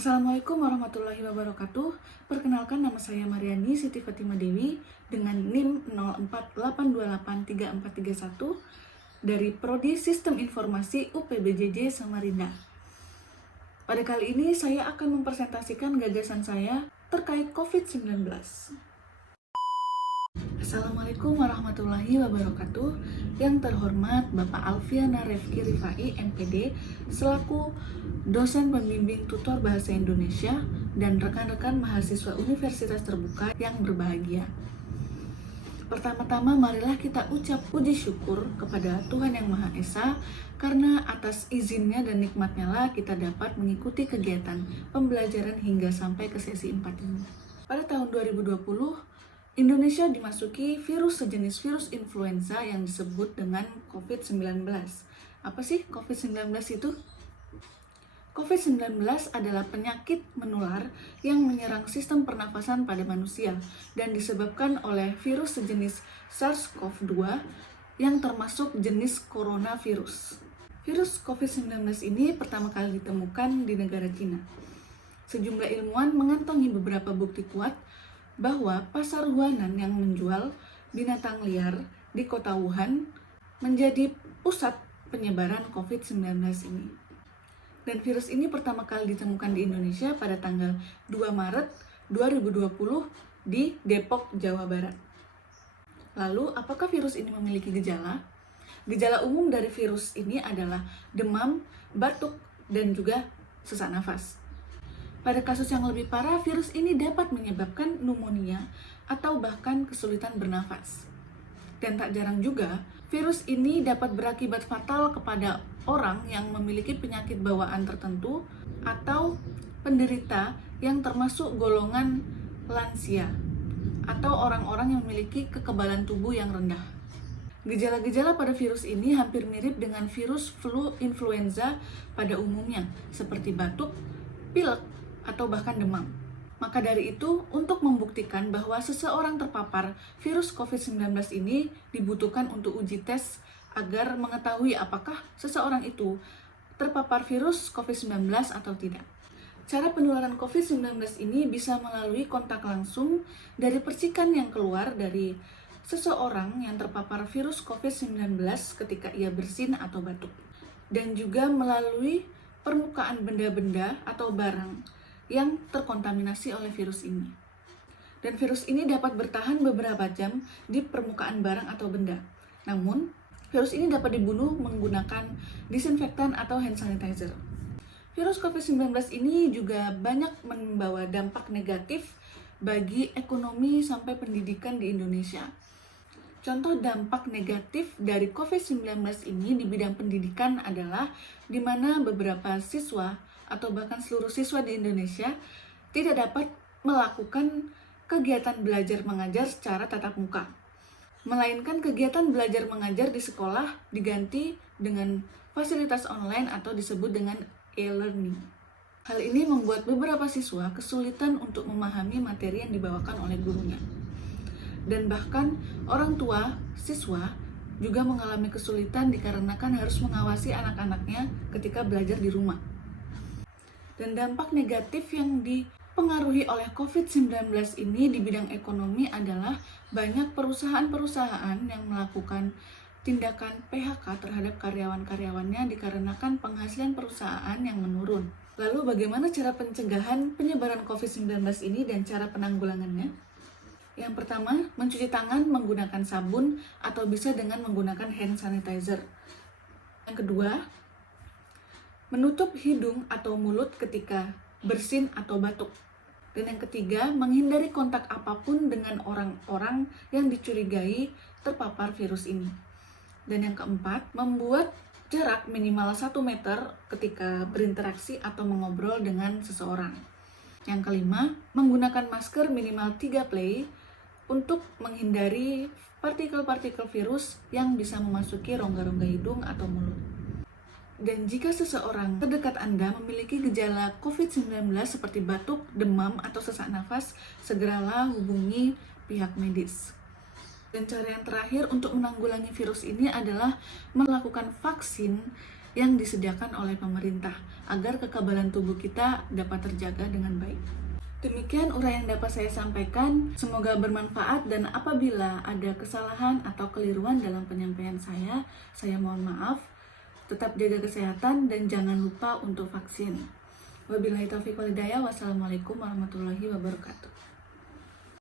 Assalamualaikum warahmatullahi wabarakatuh. Perkenalkan, nama saya Mariani Siti Fatima Dewi dengan NIM 0482834331 dari Prodi Sistem Informasi UPBJJ Samarinda. Pada kali ini saya akan mempresentasikan gagasan saya terkait COVID-19. Assalamualaikum warahmatullahi wabarakatuh. Yang terhormat Bapak Alfiana Refki Rifai, MPD, selaku dosen pembimbing tutor bahasa Indonesia dan rekan-rekan mahasiswa Universitas Terbuka yang berbahagia. Pertama-tama marilah kita ucap puji syukur kepada Tuhan Yang Maha Esa karena atas izinnya dan nikmatnya lah kita dapat mengikuti kegiatan pembelajaran hingga sampai ke sesi 4 ini. Pada tahun 2020, Indonesia dimasuki virus sejenis virus influenza yang disebut dengan COVID-19. Apa sih COVID-19 itu? COVID-19 adalah penyakit menular yang menyerang sistem pernafasan pada manusia dan disebabkan oleh virus sejenis SARS-CoV-2 yang termasuk jenis coronavirus. Virus COVID-19 ini pertama kali ditemukan di negara Cina. Sejumlah ilmuwan mengantongi beberapa bukti kuat bahwa pasar Wuhan yang menjual binatang liar di kota Wuhan menjadi pusat penyebaran COVID-19 ini. Dan virus ini pertama kali ditemukan di Indonesia pada tanggal 2 Maret 2020 di Depok, Jawa Barat. Lalu, apakah virus ini memiliki gejala? Gejala umum dari virus ini adalah demam, batuk, dan juga sesak nafas. Pada kasus yang lebih parah, virus ini dapat menyebabkan pneumonia atau bahkan kesulitan bernafas. Dan tak jarang juga, virus ini dapat berakibat fatal kepada orang yang memiliki penyakit bawaan tertentu atau penderita yang termasuk golongan lansia atau orang-orang yang memiliki kekebalan tubuh yang rendah. Gejala-gejala pada virus ini hampir mirip dengan virus flu influenza pada umumnya, seperti batuk, pilek, atau bahkan demam. Maka dari itu, untuk membuktikan bahwa seseorang terpapar virus COVID-19 ini dibutuhkan untuk uji tes agar mengetahui apakah seseorang itu terpapar virus COVID-19 atau tidak. Cara penularan COVID-19 ini bisa melalui kontak langsung dari percikan yang keluar dari seseorang yang terpapar virus COVID-19 ketika ia bersin atau batuk. Dan juga melalui permukaan benda-benda atau barang yang terkontaminasi oleh virus ini. Dan virus ini dapat bertahan beberapa jam di permukaan barang atau benda. Namun, virus ini dapat dibunuh menggunakan disinfektan atau hand sanitizer. Virus COVID-19 ini juga banyak membawa dampak negatif bagi ekonomi sampai pendidikan di Indonesia. Contoh dampak negatif dari COVID-19 ini di bidang pendidikan adalah di mana beberapa siswa atau bahkan seluruh siswa di Indonesia tidak dapat melakukan kegiatan belajar mengajar secara tatap muka. Melainkan kegiatan belajar mengajar di sekolah diganti dengan fasilitas online atau disebut dengan e-learning. Hal ini membuat beberapa siswa kesulitan untuk memahami materi yang dibawakan oleh gurunya. Dan bahkan orang tua siswa juga mengalami kesulitan dikarenakan harus mengawasi anak-anaknya ketika belajar di rumah. Dan dampak negatif yang dipengaruhi oleh COVID-19 ini di bidang ekonomi adalah banyak perusahaan-perusahaan yang melakukan tindakan PHK terhadap karyawan-karyawannya dikarenakan penghasilan perusahaan yang menurun. Lalu bagaimana cara pencegahan penyebaran COVID-19 ini dan cara penanggulangannya? Yang pertama, mencuci tangan menggunakan sabun atau bisa dengan menggunakan hand sanitizer. Yang kedua, menutup hidung atau mulut ketika bersin atau batuk. Dan yang ketiga, menghindari kontak apapun dengan orang-orang yang dicurigai terpapar virus ini. Dan yang keempat, membuat jarak minimal 1 meter ketika berinteraksi atau mengobrol dengan seseorang. Yang kelima, menggunakan masker minimal 3 play untuk menghindari partikel-partikel virus yang bisa memasuki rongga-rongga hidung atau mulut. Dan jika seseorang terdekat Anda memiliki gejala COVID-19 seperti batuk, demam, atau sesak nafas, segeralah hubungi pihak medis. Dan cara yang terakhir untuk menanggulangi virus ini adalah melakukan vaksin yang disediakan oleh pemerintah agar kekebalan tubuh kita dapat terjaga dengan baik. Demikian uraian yang dapat saya sampaikan, semoga bermanfaat, dan apabila ada kesalahan atau keliruan dalam penyampaian saya mohon maaf. Tetap jaga kesehatan dan jangan lupa untuk vaksin. Wabillahi taufiq wal hidayah. Wassalamualaikum warahmatullahi wabarakatuh.